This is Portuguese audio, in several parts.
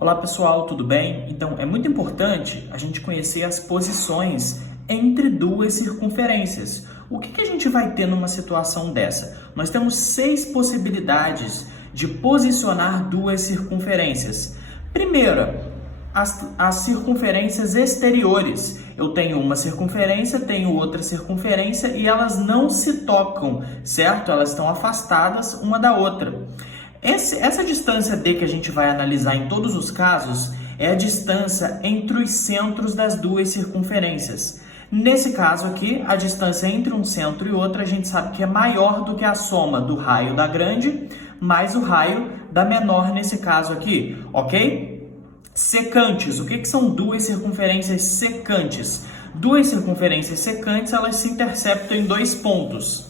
Olá pessoal, tudo bem? Então é muito importante a gente conhecer as posições entre duas circunferências. O que a gente vai ter numa situação dessa? Nós temos 6 possibilidades de posicionar duas circunferências. Primeira, as circunferências exteriores. Eu tenho uma circunferência, tenho outra circunferência e elas não se tocam, certo? Elas estão afastadas uma da outra. Essa distância D que a gente vai analisar em todos os casos é a distância entre os centros das duas circunferências. Nesse caso aqui, a distância entre um centro e outro a gente sabe que é maior do que a soma do raio da grande mais o raio da menor nesse caso aqui, ok? Secantes, o que são duas circunferências secantes? Duas circunferências secantes, elas se interceptam em dois pontos.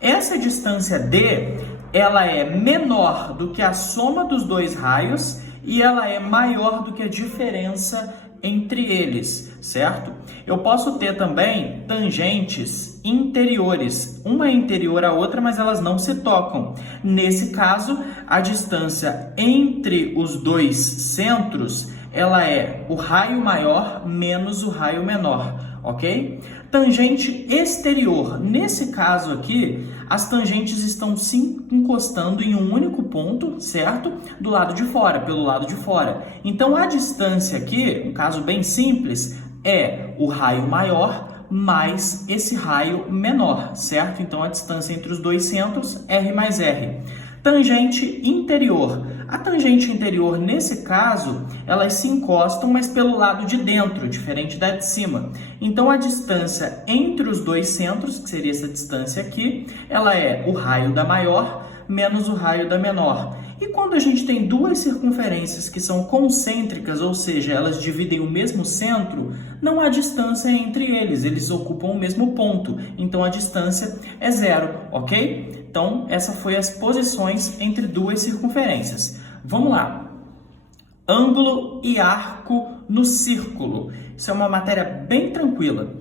Essa distância D, ela é menor do que a soma dos dois raios e ela é maior do que a diferença entre eles, certo? Eu posso ter também tangentes interiores. Uma é interior à outra, mas elas não se tocam. Nesse caso, a distância entre os dois centros, ela é o raio maior menos o raio menor, ok? Tangente exterior. Nesse caso aqui, as tangentes estão se encostando em um único ponto, certo? Do lado de fora, pelo lado de fora. Então, a distância aqui, um caso bem simples, é o raio maior mais esse raio menor, certo? Então, a distância entre os dois centros, R mais R. Tangente interior. A tangente interior, nesse caso, elas se encostam, mas pelo lado de dentro, diferente da de cima. Então, a distância entre os dois centros, que seria essa distância aqui, ela é o raio da maior menos o raio da menor. E quando a gente tem duas circunferências que são concêntricas, ou seja, elas dividem o mesmo centro, não há distância entre eles, eles ocupam o mesmo ponto. Então, a distância é zero, ok? Então, essa foi as posições entre duas circunferências. Vamos lá. Ângulo e arco no círculo. Isso é uma matéria bem tranquila.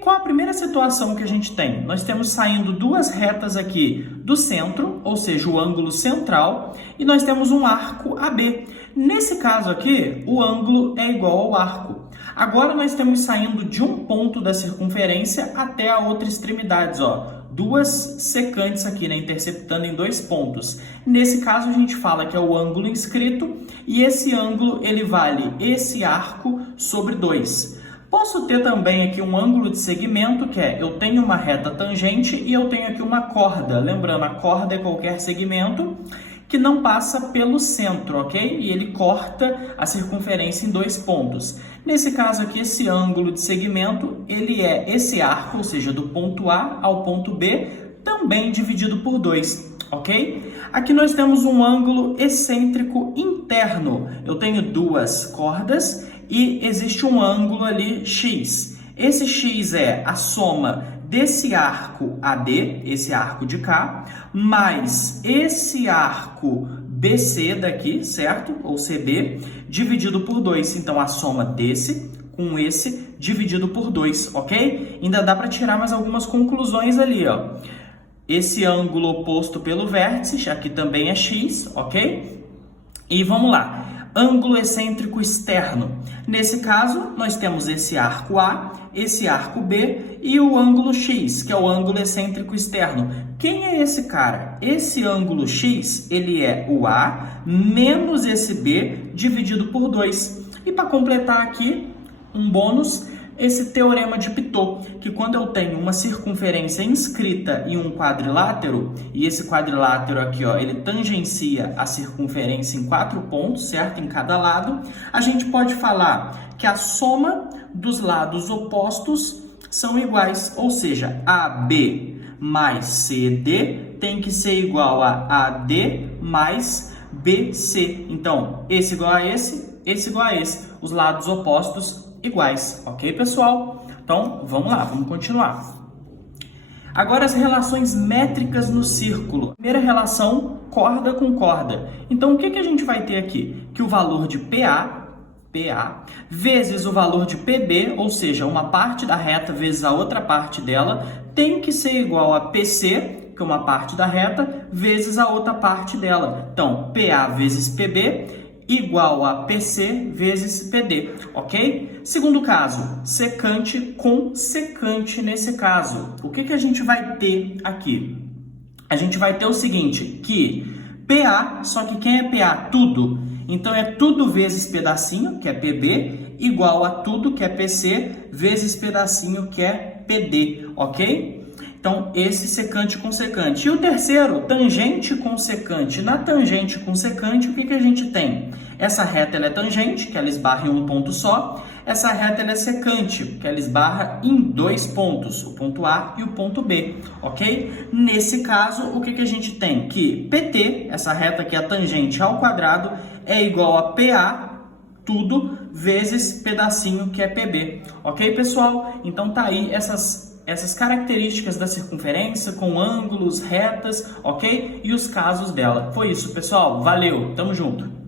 Qual a primeira situação que a gente tem? Nós temos saindo duas retas aqui do centro, ou seja, o ângulo central, e nós temos um arco AB. Nesse caso aqui, o ângulo é igual ao arco. Agora nós estamos saindo de um ponto da circunferência até a outra extremidade, ó. Duas secantes aqui, né, interceptando em dois pontos. Nesse caso, a gente fala que é o ângulo inscrito, e esse ângulo ele vale esse arco sobre 2. Posso ter também aqui um ângulo de segmento, que é, eu tenho uma reta tangente e eu tenho aqui uma corda. Lembrando, a corda é qualquer segmento que não passa pelo centro, ok? E ele corta a circunferência em dois pontos. Nesse caso aqui, esse ângulo de segmento, ele é esse arco, ou seja, do ponto A ao ponto B, também dividido por 2, ok? Aqui nós temos um ângulo excêntrico interno. Eu tenho duas cordas e existe um ângulo ali X. Esse X é a soma desse arco AD, esse arco de cá, mais esse arco BC daqui, certo? Ou CB, dividido por 2. Então, a soma desse com esse dividido por 2, ok? Ainda dá para tirar mais algumas conclusões ali, ó. Esse ângulo oposto pelo vértice, aqui também é X, ok? E vamos lá. Ângulo excêntrico externo. Nesse caso, nós temos esse arco A, esse arco B e o ângulo X, que é o ângulo excêntrico externo. Quem é esse cara? Esse ângulo X, ele é o A menos esse B dividido por 2. E para completar aqui, um bônus, esse teorema de Pitot, que quando eu tenho uma circunferência inscrita em um quadrilátero, e esse quadrilátero aqui, ó, ele tangencia a circunferência em 4 pontos, certo? Em cada lado, a gente pode falar que a soma dos lados opostos são iguais, ou seja, AB mais CD tem que ser igual a AD mais BC. Então, esse igual a esse igual a esse. Os lados opostos iguais, ok, pessoal? Então, vamos lá, vamos continuar. Agora, as relações métricas no círculo. Primeira relação, corda com corda. Então, o que a gente vai ter aqui? Que o valor de PA, vezes o valor de PB, ou seja, uma parte da reta vezes a outra parte dela, tem que ser igual a PC, que é uma parte da reta, vezes a outra parte dela. Então, PA vezes PB igual a PC vezes PD, ok? Segundo caso, secante com secante nesse caso. O que a gente vai ter aqui? A gente vai ter o seguinte, que PA, só que quem é PA? Tudo. Então é tudo vezes pedacinho, que é PB, igual a tudo, que é PC, vezes pedacinho, que é PD, ok? Então, esse secante com secante. E o terceiro, tangente com secante. Na tangente com secante, o que a gente tem? Essa reta ela é tangente, que ela esbarra em um ponto só. Essa reta ela é secante, que ela esbarra em dois pontos, o ponto A e o ponto B, ok? Nesse caso, o que a gente tem? Que PT, essa reta que é a tangente ao quadrado, é igual a PA, tudo, vezes pedacinho, que é PB. Ok, pessoal? Então, tá aí essas características da circunferência com ângulos, retas, ok? E os casos dela. Foi isso, pessoal. Valeu, tamo junto!